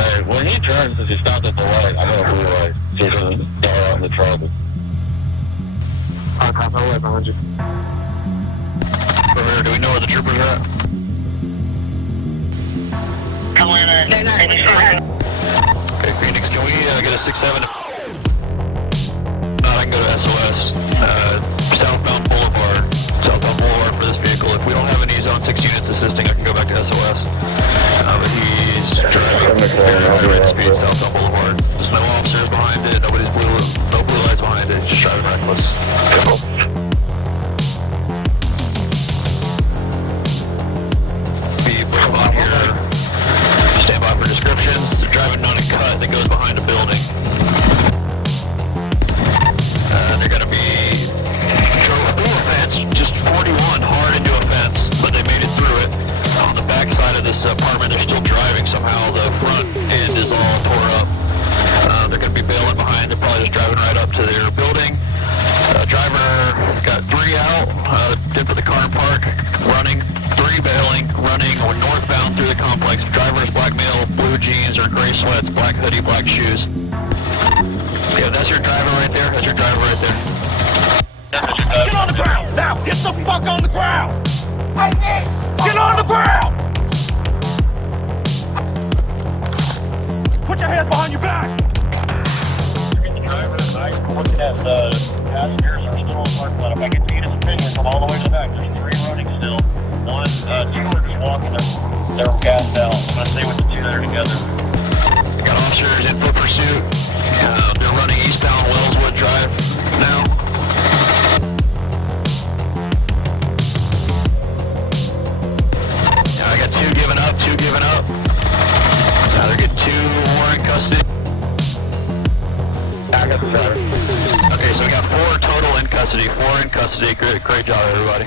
Hey, when he turns, if he stops at the light, I'm gonna blue light. So he doesn't go out in the trouble. Cop, I'll wait behind you. Over here, do we know where the troopers are at? Okay, Phoenix, can we get a 6-7? I can go to SOS. Southbound Boulevard for this vehicle. If we don't have any zone 6 units assisting, I can go back to SOS. But he's driving at speed southbound Boulevard. There's no officers behind it, no blue lights behind it, just driving reckless. Be on here. Stand by for descriptions. They're driving on a cut that goes behind a building. They're going to be drove through a fence, just 41 hard into a fence, but they made it through it. On the back side of this apartment, they're still driving somehow. The front end is all tore up. They're going to be bailing behind. They're probably just driving right up to their building. Driver got 3 out. Did put the car in park, running. 3 bailing, running northbound through the complex. Driver is black male, blue jeans or gray sweats, black hoodie, black shoes. Yeah, that's your driver right there. That's your driver right there. Get on the ground! Now! Get the fuck on the ground! Get on the ground! Put your hands behind your back! Get the driver. I'm looking at the passengers are still in the parking lot. If I get to get his opinion from all the way to the back, there's 3 running still. 2 are just walking. They're gassed out. I'm gonna stay with the 2 that are together. Got officers in foot pursuit. They're running eastbound Wellswood Drive now. I got 2 giving up. Now they're getting 2 more in custody. I got the driver. Okay, so we got 4 total in custody. 4 in custody. Great job, everybody.